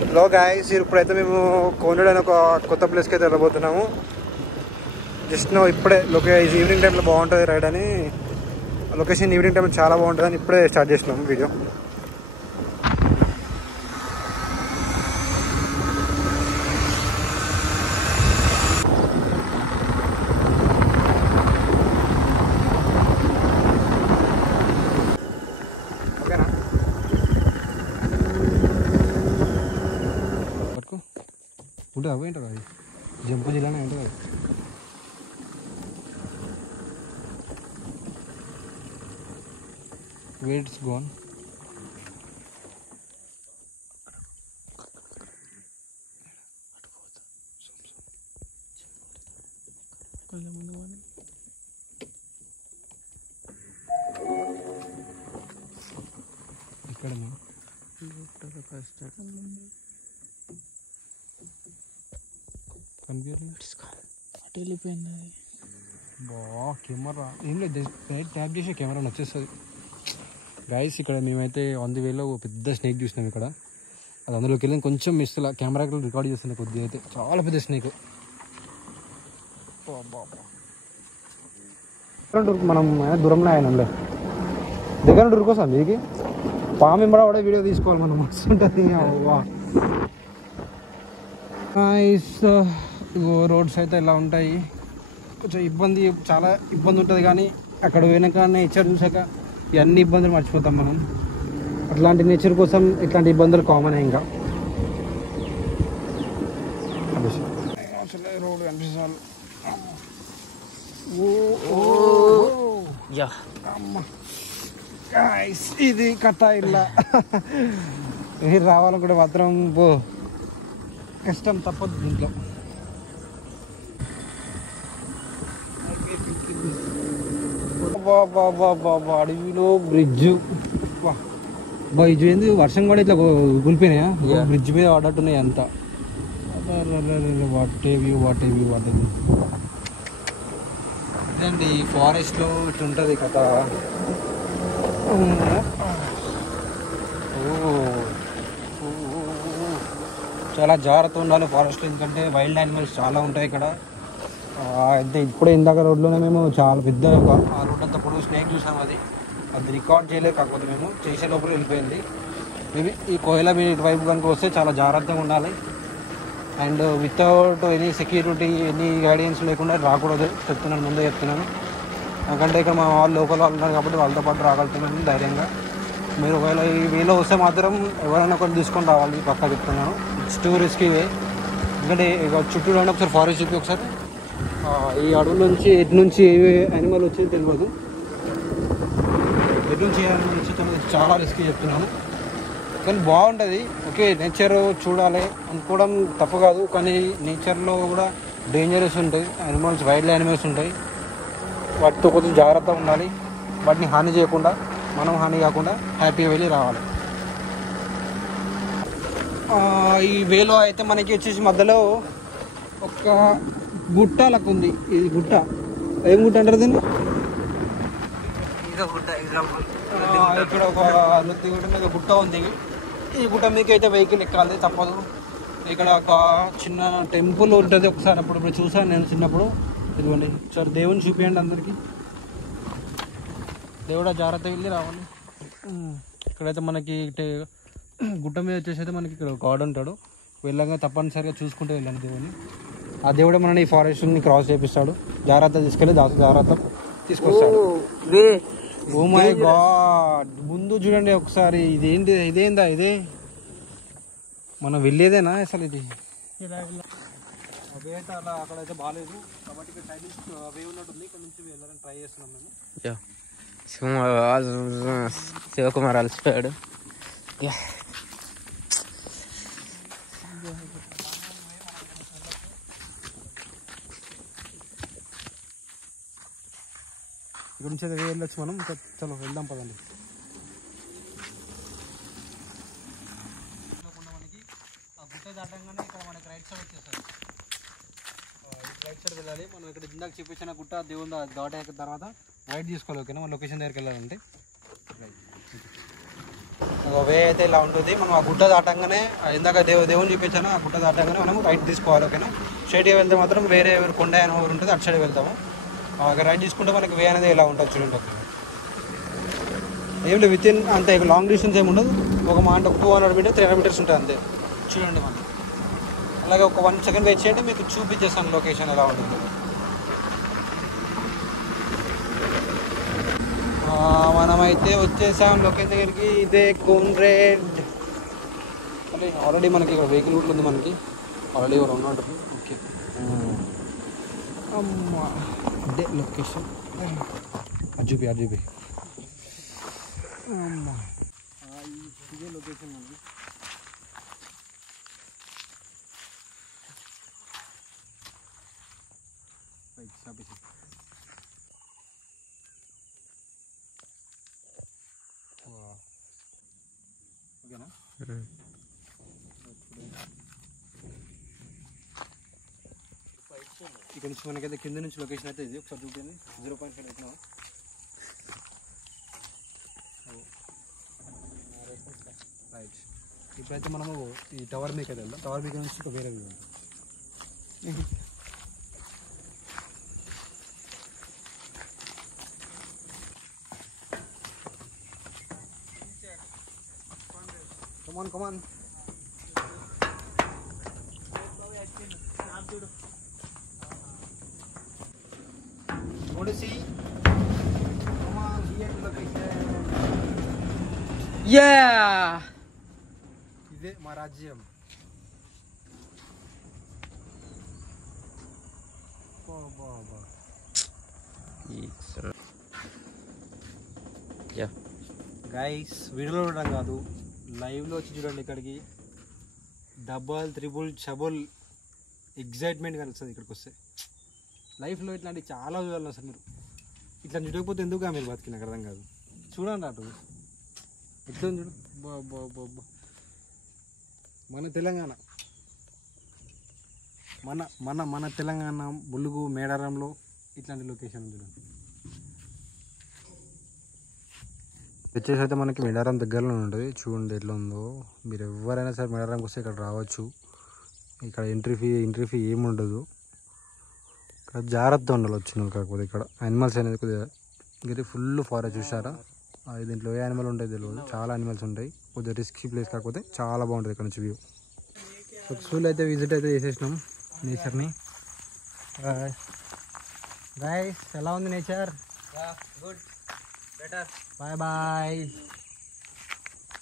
Hello guys, ఇప్పుడైతే మేము కోనేరు అనే ఒక కొత్త ప్లేస్కి అయితే వెళ్ళబోతున్నాము. జస్ట్ ఇప్పుడే ఈవినింగ్ టైంలో బాగుంటుంది రైడ్ అని, లొకేషన్ ఈవినింగ్ టైంలో చాలా బాగుంటుంది అని ఇప్పుడే స్టార్ట్ చేసినాము వీడియో. ఓకేనా? పట్టుకో ఉంటుంది అవి ఏంటో అది జంపు జిల్లానే ఉంటుంది అది. Wait, it's gone. ఇక్కడ వెళ్ళిపోయింది. బా కెమెరా ఏం లేదు, ట్యాప్ చేసే కెమెరా వచ్చేస్తుంది. గైస్, ఇక్కడ మేమైతే ఆన్ ది వేలో పెద్ద స్నేక్ చూసినాం. ఇక్కడ అది అందులోకి వెళ్ళి కొంచెం మిస్లా కెమెరాకి రికార్డ్ చేస్తున్నాయి కొద్దిగా. అయితే చాలా పెద్ద స్నేక్. మనం దూరంలో ఆయనంలే దగ్గర దొరికొస్తాం మీకు పాము ఎంబడా కూడా వీడియో తీసుకోవాలి మనం, మస్తు ఉంటుంది. రోడ్స్ అయితే ఇలా ఉంటాయి, కొంచెం ఇబ్బంది, చాలా ఇబ్బంది ఉంటుంది. కానీ అక్కడ పోయినాక నేచర్ చూసాక ఇవన్నీ ఇబ్బందులు మర్చిపోతాం మనం. అట్లాంటి నేచర్ కోసం ఇట్లాంటి ఇబ్బందులు కామన్. ఇంకా రోడ్ కనిపిస్తుంది. ఇది కథ ఇలా మీరు రావాలనుకుంటే మాత్రం కష్టం తప్పదు దీంట్లో. అడవిలో బ్రిడ్జ్ బ్రిడ్జ్ ఏంది, వర్షం కూడా ఇట్లా కూలిపోయినాయా? బ్రిడ్జ్ మీద పడ్డట్టున్నాయి అంతా. ఇదండి ఫారెస్ట్లో ఇట్లా ఉంటుంది కథ. చాలా జాగ్రత్త ఉండాలి ఫారెస్ట్లో, ఎందుకంటే వైల్డ్ యానిమల్స్ చాలా ఉంటాయి ఇక్కడ. అయితే ఇప్పుడే ఇందాక రోడ్లోనే మేము చాలా పెద్ద ఆ రోడ్ అంతా పొడవు స్నేక్ చూసాము. అది రికార్డ్ చేయలేదు, కాకపోతే మేము చేసే లోపల వెళ్ళిపోయింది. మేబీ ఈ కోయిల మీద ఇటువైపు కనుక వస్తే చాలా జాగ్రత్తగా ఉండాలి. And without any security, any guidance లేకుండా రాకూడదు చెప్తున్నాను, ముందే చెప్తున్నాను. ఎందుకంటే ఇక్కడ మా వాళ్ళు లోకల్ వాళ్ళు ఉన్నారు కాబట్టి వాళ్ళతో పాటు రాగలుగుతున్నాను ధైర్యంగా. మీరు ఒకవేళ ఈ వేలో వస్తే మాత్రం ఎవరైనా ఒకటి తీసుకొని రావాలి, పక్కా చెప్తున్నాను. ఇట్స్ టూ రిస్కీ వే. ఎందుకంటే ఇక చుట్టూ రండి ఒకసారి, ఫారెస్ట్ చెప్పి ఒకసారి. ఈ అడవి నుంచి ఎటు నుంచి ఏ యానిమల్ వచ్చేది తెలియదు, ఎటు నుంచి ఏ యానిమల్ వచ్చి చాలా రిస్క్ చెప్తున్నాను. కానీ బాగుంటుంది. ఓకే, నేచర్ చూడాలి అనుకోవడం తప్పు కాదు, కానీ నేచర్లో కూడా డేంజరస్ ఉంటాయి యానిమల్స్, వైల్డ్ యానిమల్స్ ఉంటాయి. వాటితో కొంచెం జాగ్రత్తగా ఉండాలి. వాటిని హాని చేయకుండా, మనం హాని కాకుండా హ్యాపీగా వెళ్ళి రావాలి. ఈ వేలో అయితే మనకి వచ్చేసి మధ్యలో ఒక గుట్ట లెక్క ఉంది. ఇది గుట్ట, ఏం గుట్ట అంటారు దీన్ని? ఇక్కడ ఒక నృత్య గుట్ట మీద గుట్ట ఉంది. ఈ గుట్ట మీకు అయితే వెహికల్ ఎక్కాలి, తప్పదు. ఇక్కడ ఒక చిన్న టెంపుల్ ఉంటుంది. ఒకసారి అప్పుడు చూసాను నేను చిన్నప్పుడు. ఇదిగోండి, ఒకసారి దేవుని చూపించండి అందరికీ. దేవుడా జాగ్రత్త వెళ్ళి రావాలి. ఇక్కడైతే మనకి గుట్ట మీద వచ్చేసి అయితే మనకి ఇక్కడ గాడ్ ఉంటాడు. వెళ్ళంగా తప్పనిసరిగా చూసుకుంటూ వెళ్ళండి దేవుని. ఆ దేవుడే మనని ఈ ఫారెస్ట్ని క్రాస్ చేపిస్తాడు. జాగ్రత్త తీసుకెళ్ళి జాగ్రత్త తీసుకొస్తాడు. ఓ మై గాడ్, ముందు చూడండి ఒకసారి. ఇదేందా ఇదే మనం వెళ్ళేదేనా అసలు? ఇది అవే అయితే అలా అక్కడైతే బాగాలేదు కాబట్టి ఇక్కడ టైమింగ్ అవే ఉన్నట్టుంది. ఇక్కడ నుంచి వెళ్ళాలని ట్రై చేస్తున్నాం మేము. శివకుమార్ అలసిపోయాడు. ఇక్కడ నుంచి అయితే వెళ్ళొచ్చు మనం. చలో వెళ్దాం పదండి. మనకి ఆ గుట్ట దాటంగానే ఇక్కడ మనకి రైట్ సైడ్ వచ్చేస్తుంది. రైట్ సైడ్ వెళ్ళాలి మనం. ఇక్కడ ఇందాక చూపించిన గుట్ట దేవుని దాటే తర్వాత రైట్ తీసుకోవాలి. ఓకేనా? మన లొకేషన్ దగ్గరికి వెళ్ళాలంటే వే అయితే ఇలా ఉంటుంది. మనం ఆ గుట్ట దాటంగానే ఇందాక దేవుని చూపించాను, ఆ గుట్ట దాటంగానే మనం రైట్ తీసుకోవాలి. ఓకేనా, స్ట్రైట్గా వెళ్తే మాత్రం వేరే కొండ అని ఊరు ఉంటుంది, అటు సైడ్ వెళ్తాము. రైట్ తీసుకుంటే మనకి వే అనేది ఇలా ఉంటుంది చూడండి. ఏం లేదు, విత్ ఇన్ అంతే లాంగ్ డిస్టెన్స్ ఏమి ఉండదు. ఒక మాట 200 మీటర్స్ 300 మీటర్స్ ఉంటుంది అంతే. చూడండి మనం అలాగే ఒక 1 సెకండ్ వెయిట్ చేయండి, మీకు చూపించేస్తాను లొకేషన్ ఎలా ఉంటుంది. మనమైతే వచ్చేసాం లొకేషన్ దగ్గరికి. ఇదే కోన్రేడ్. అంటే ఆల్రెడీ మనకి ఇక్కడ వెహికల్ కూడా ఉంది, మనకి ఆల్రెడీ ఎవరు ఉన్నాడు. ఓకే, అమ్మా ఇదే లొకేషన్. అజూపి అమ్మా ఇదే లొకేషన్ మనకి. ఓకేనా, ఇక్కడ నుంచి మనకైతే కింద నుంచి లొకేషన్ అయితే ఇది ఒకసారి చూపింది. 0.5 పెట్టినా రైట్. ఇప్పుడైతే మనము ఈ టవర్ మీకు అయితే వెళ్దాం. టవర్ మీకు నుంచి వేరే వ్యూ. కమాన్ ఇదే మా రాజ్యం. గైస్ వీడియోలో చూడడం కాదు, లైవ్లో వచ్చి చూడండి. ఇక్కడికి డబల్ త్రిబుల్ చబుల్ ఎగ్జైట్మెంట్ కలుస్తుంది ఇక్కడికి వస్తే. లైఫ్లో ఇట్లాంటివి చాలా చూడాలి అసలు. మీరు ఇట్లా చూడకపోతే ఎందుకు మీరు బతికి నాకు అర్థం కాదు. చూడండి అటు ఎట్లా చూడు. బాబా మన తెలంగాణ, మన మన మన తెలంగాణ ములుగు మేడారంలో ఇట్లాంటి లొకేషన్ చూడండి. వచ్చేసి అయితే మనకి మేడారం దగ్గరలో ఉంటుంది. చూడండి ఎట్లా ఉందో. మీరు ఎవరైనా సరే మేడారంకి వస్తే ఇక్కడ రావచ్చు. ఇక్కడ ఎంట్రీ ఫీ ఏమి ఉండదు. ఇక్కడ జాగ్రత్త ఉండాలి వచ్చిన. కాకపోతే ఇక్కడ యానిమల్స్ అనేది కొద్దిగా ఫుల్ ఫారెస్ట్ చూసారా. దీంట్లో ఏ యానిమల్ ఉంటాయి తెలియదు, చాలా యానిమల్స్ ఉంటాయి. కొద్దిగా రిస్కీ ప్లేస్ కాకపోతే చాలా బాగుంటుంది ఇక్కడ నుంచి వ్యూ. సక్సెస్ఫుల్ అయితే విజిట్ అయితే చేసేసినాం నేచర్ని. గైస్ ఎలా ఉంది nature? Good, better. Bye bye.